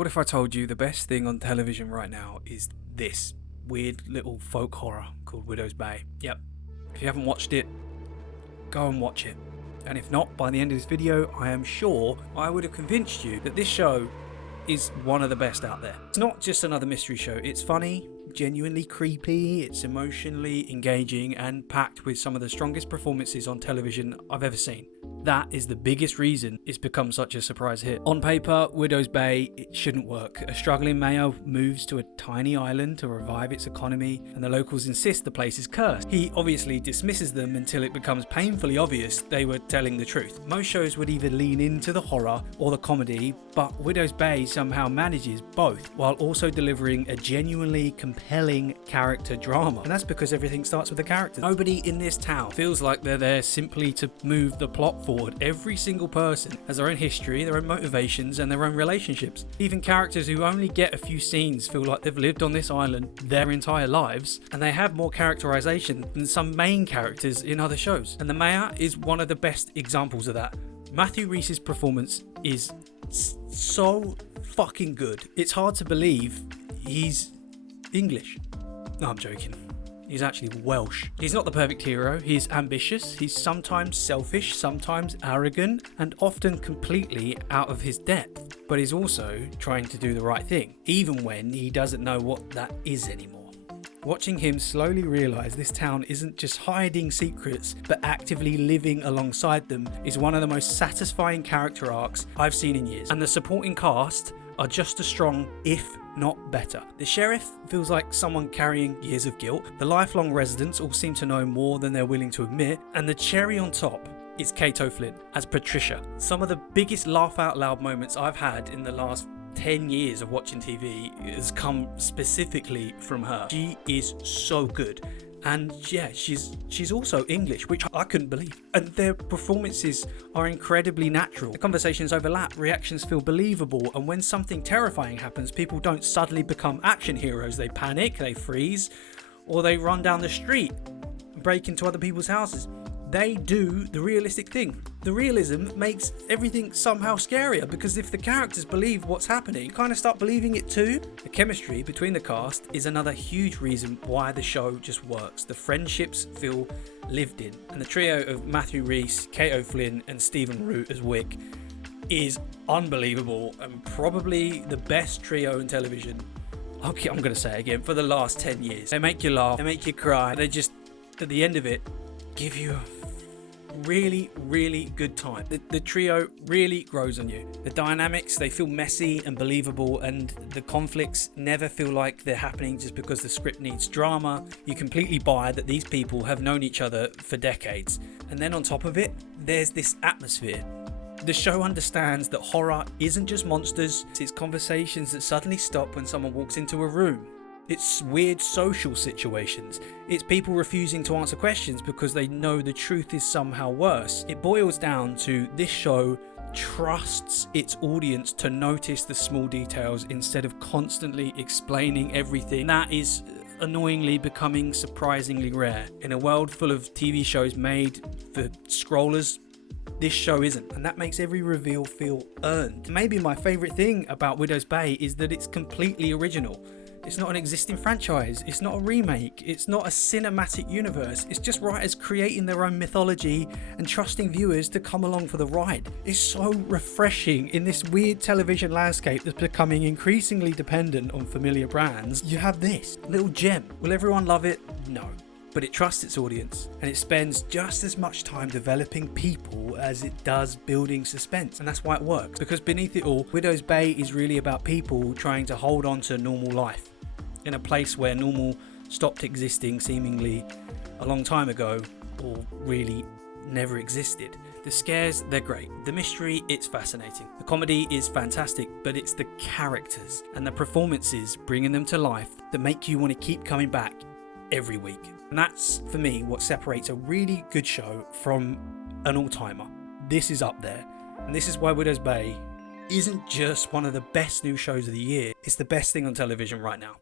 What if I told you the best thing on television right now is this weird little folk horror called Widow's Bay? Yep. If you haven't watched it, go and watch it. And if not, by the end of this video, I am sure I would have convinced you that this show is one of the best out there. It's not just another mystery show. It's funny, genuinely creepy, it's emotionally engaging, and packed with some of the strongest performances on television I've ever seen. That is the biggest reason it's become such a surprise hit. On paper, Widow's Bay, it shouldn't work. A struggling mayor moves to a tiny island to revive its economy, and the locals insist the place is cursed. He obviously dismisses them until it becomes painfully obvious they were telling the truth. Most shows would either lean into the horror or the comedy, but Widow's Bay somehow manages both, while also delivering a genuinely compelling character drama. And that's because everything starts with the characters. Nobody in this town feels like they're there simply to move the plot forward. Every single person has their own history, their own motivations, and their own relationships. Even characters who only get a few scenes feel like they've lived on this island their entire lives, and they have more characterization than some main characters in other shows. And the mayor is one of the best examples of that. Matthew Rhys's performance is so fucking good. It's hard to believe he's English. No, I'm joking. He's actually Welsh. He's not the perfect hero. He's ambitious. He's sometimes selfish, sometimes arrogant, and often completely out of his depth. But he's also trying to do the right thing, even when he doesn't know what that is anymore. Watching him slowly realise this town isn't just hiding secrets, but actively living alongside them is one of the most satisfying character arcs I've seen in years. And the supporting cast are just as strong, if not better. The sheriff feels like someone carrying years of guilt. The lifelong residents all seem to know more than they're willing to admit. And the cherry on top is Kate O'Flynn as Patricia. Some of the biggest laugh out loud moments I've had in the last 10 years of watching TV has come specifically from her. She is so good. And yeah, she's also English, which I couldn't believe. And their performances are incredibly natural. The conversations overlap, reactions feel believable, and when something terrifying happens, people don't suddenly become action heroes. They panic, they freeze, or they run down the street and break into other people's houses. They do the realistic thing. The realism makes everything somehow scarier, because if the characters believe what's happening, you kind of start believing it too. The chemistry between the cast is another huge reason why the show just works. The friendships feel lived in, and the trio of Matthew Rhys, Kate O'Flynn, and Stephen Root as Wick is unbelievable, and probably the best trio in television. Okay, I'm going to say it again, for the last 10 years. They make you laugh, they make you cry, they just, at the end of it, give you a really good time. The trio really grows on you. The dynamics, they feel messy and believable, and the conflicts never feel like they're happening just because the script needs drama. You completely buy that these people have known each other for decades. And then on top of it, there's this atmosphere. The show understands that horror isn't just monsters, it's conversations that suddenly stop when someone walks into a room. It's weird social situations. It's people refusing to answer questions because they know the truth is somehow worse. It boils down to this show trusts its audience to notice the small details instead of constantly explaining everything. That is annoyingly becoming surprisingly rare. In a world full of TV shows made for scrollers, this show isn't, and that makes every reveal feel earned. Maybe my favourite thing about Widow's Bay is that it's completely original. It's not an existing franchise, it's not a remake, it's not a cinematic universe, it's just writers creating their own mythology and trusting viewers to come along for the ride. It's so refreshing in this weird television landscape that's becoming increasingly dependent on familiar brands. You have this little gem. Will everyone love it? No. But it trusts its audience, and it spends just as much time developing people as it does building suspense, and that's why it works. Because beneath it all, Widow's Bay is really about people trying to hold on to normal life in a place where normal stopped existing seemingly a long time ago, or really never existed. The scares, they're great. The mystery, it's fascinating. The comedy is fantastic, but it's the characters and the performances bringing them to life that make you want to keep coming back every week. And that's, for me, what separates a really good show from an all-timer. This is up there. And this is why Widow's Bay isn't just one of the best new shows of the year, it's the best thing on television right now.